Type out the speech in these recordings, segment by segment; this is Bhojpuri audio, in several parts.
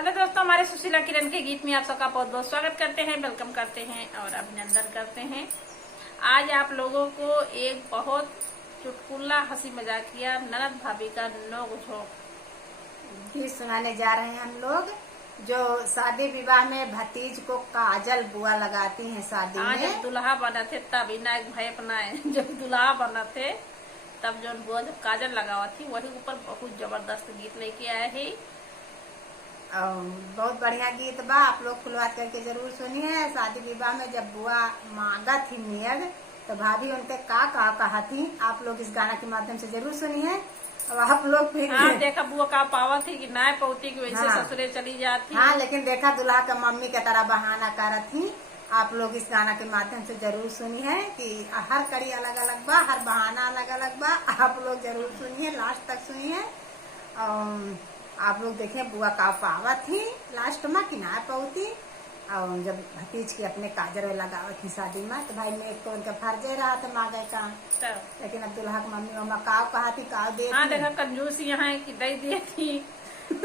हेलो दोस्तों, हमारे सुशीला किरण के गीत में आप सबका बहुत बहुत स्वागत करते हैं, वेलकम करते हैं और अभिनंदन करते हैं। आज आप लोगों को एक बहुत चुटकुला हंसी मजाकिया ननद भाभी का नोक झोंक गीत सुनाने जा रहे हैं हम लोग। जो शादी विवाह में भतीज को काजल बुआ लगाती हैं शादी आज में। जब दुल्हा बना थे तब विनायक भाई अपनाए, जब दुल्हा बना थे तब जो बुआ जब काजल लगावा थी वही ऊपर बहुत जबरदस्त गीत लेके आए है। बहुत बढ़िया गीत बा, आप लोग खुलवात करके जरूर सुनिए। शादी विवाह में जब बुआ मांगा थी नियग तो भाभी उनके का कहा थी, आप लोग इस गाना के माध्यम से जरूर सुनिए। अब आप लोग फिर देखा बुआ का पावा थी कि नाय पौती की वैसे ससुरे चली जाती। हाँ, लेकिन देखा दुल्हा का मम्मी के तरह बहाना कर थी। आप लोग इस गाना के माध्यम से जरूर सुनिए कि हर कड़ी अलग अलग बा, हर बहाना अलग अलग बा। आप लोग जरूर सुनिए, लास्ट तक सुनिए। आप लोग देखें बुआ का पावा थी लास्ट में कि ना पौती, और जब भतीज की अपने काजर में लगावत थी शादी में तो भाई में तो उनका फर्जे रहा था मांगे का। लेकिन अब दुल्हा की मम्मी मम्मा काव कहा थी काव दे। हाँ, देखा कंजूसी यहाँ की दे दी थी।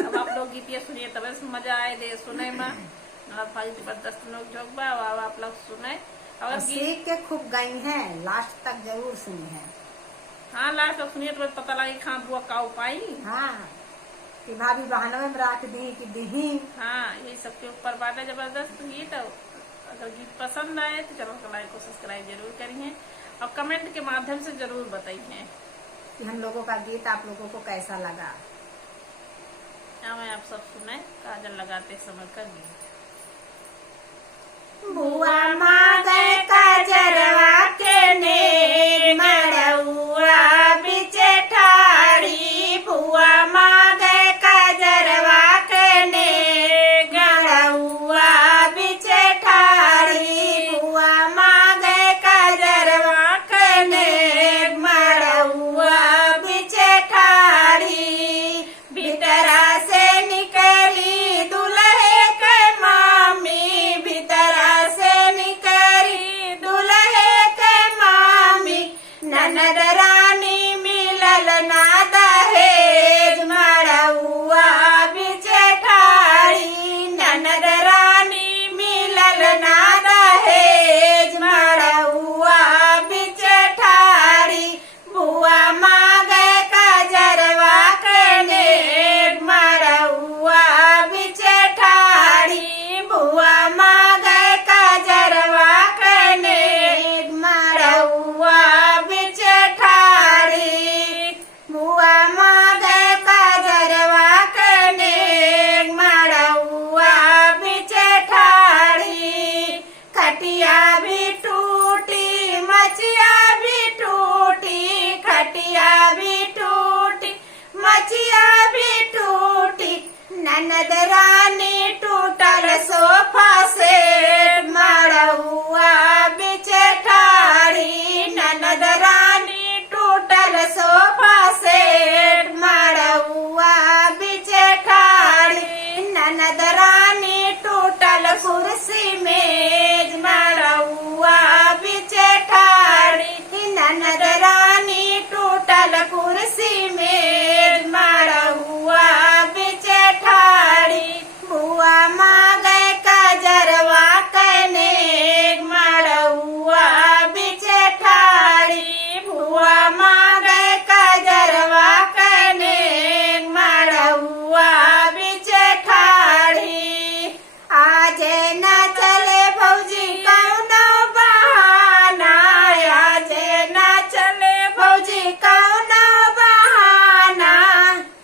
अब आप लोग गीतिया सुनिए तब मजा आए दे सुने में। और भाई जबरदस्त लोग जोक बा, आप लोग सुने और सीख के खूब गई हैं, लास्ट तक जरूर सुनी है। हाँ, लास्ट तक सुनिए तो पता लगे खा बुआ का उपाय। हाँ, कि भाभी बहानों में रख दी कि दही। हाँ, यही सबके ऊपर बात है जबरदस्त गीत। अगर गीत पसंद आए तो चैनल को लाइक और सब्सक्राइब जरूर करिए और कमेंट के माध्यम से जरूर बताइए कि हम लोगों का गीत आप लोगों को कैसा लगा। मैं आप सब सुने काजल लगाते समय का गीत। बुआ मांगे काजरवा के ने मड़उआ बिचे ठाड़ी। बुआ मांगे काजरवा के ने गड़उआ बिचे ठाड़ी। बुआ मांगे काजरवा के ने मड़उआ बिचे ठाड़ी। भीतरा से निकली दुल्हे के मामी, भीतरा से निकली दुल्हे के मामी। ननद रानी मिलल ना दहेज मड़उआ बिचे ठाड़ी। ननद रानी मिलल ना दहेज मड़उआ बिचे ठाड़ी। बुआ मांगे काजरवा के ने मड़उआ बिचे ठाड़ी। बुआ मांगे काजरवा के ने मड़उआ बिचे ठाड़ी। बुआ मांगे काजरवा के ने मड़उआ बिचे ठाड़ी। खटिया भी टूटी मचिया भी टूटी, खटिया भी टूटी मचिया भी टूटी। ननद रानी टूटल सोफा से मड़उआ बिचे ठाड़ी। ननद रानी टूटल सोफा से मड़उआ बिचे ठाड़ी। ननद रानी टूटल कुर्सी मेज मड़उआ बिचे ठाड़ी। ननद रानी टूटल कुर्सी मेज मड़उआ बिचे ठाड़ी। बुआ मांगे काजरवा के ने मड़उआ बिचे ठाड़ी। बुआ मांगे काजरवा के ने मड़उआ बिचे ठाड़ी। आज न चले भौजी कौनो बहाना, आज न चले भौजी कौनो बहाना।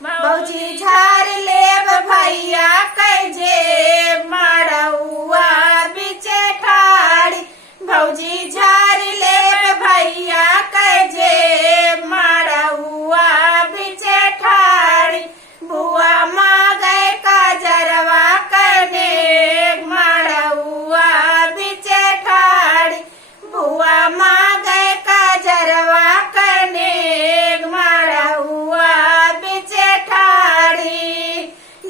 भौजी झाड़ लेब भैया के जेब मड़उआ बिचे ठाड़ी। भौजी झाड़ लेब भैया के जेब मड़उआ बिचे ठाड़ी। बुआ मांगे काजरवा के ने मड़उआ बिचे ठाड़ी। बुआ मांगे काजरवा के ने मड़उआ बिचे ठाड़ी।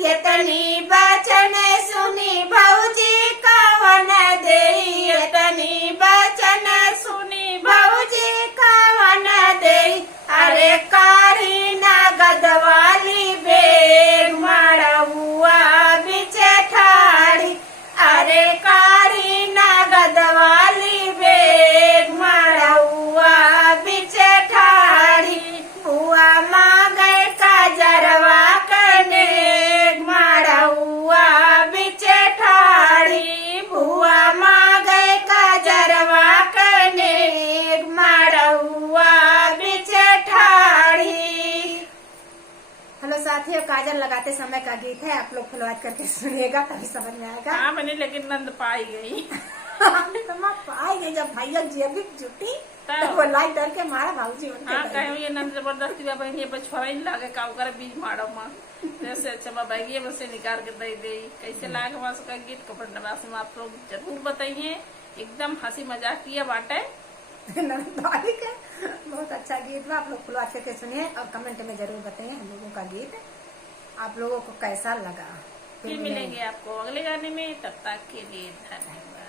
इतनी बचन सुनी भौजी कवन देई, इतनी बचन सुनी भौजी कवन देई। अरे कारी नगद वाली बेग मड़उआ बिचे काजल लगाते समय का गीत है, आप लोग फुलवात करके सुनिएगा तभी समझ में आएगा। हाँ मैंने लेकिन नंद पाई गई। पाई गई जब भैया जी जुटी तब। तो वो लाइट डर के मारा भाऊजी उनके हाँ डर कहे गए। ये नंद जबरदस्ती बा बहनी बछवा ही लागे का ओकर बीज मारो माँ जैसे अच्छा बा बैगिए में से निकाल के दे दे। कैसे लागे वहाँ का गीत कपड़ नवास में आप लोग जरूर बताइए। एकदम हंसी मजाक किया बाटे। नंदवारी का बहुत अच्छा गीत बा, आप लोग फुलवात करके सुनिए और कमेंट में जरूर बताइए हम लोगों का गीत आप लोगों को कैसा लगा। फिर मिलेंगे आपको अगले गाने में, तब तक के लिए धन्यवाद।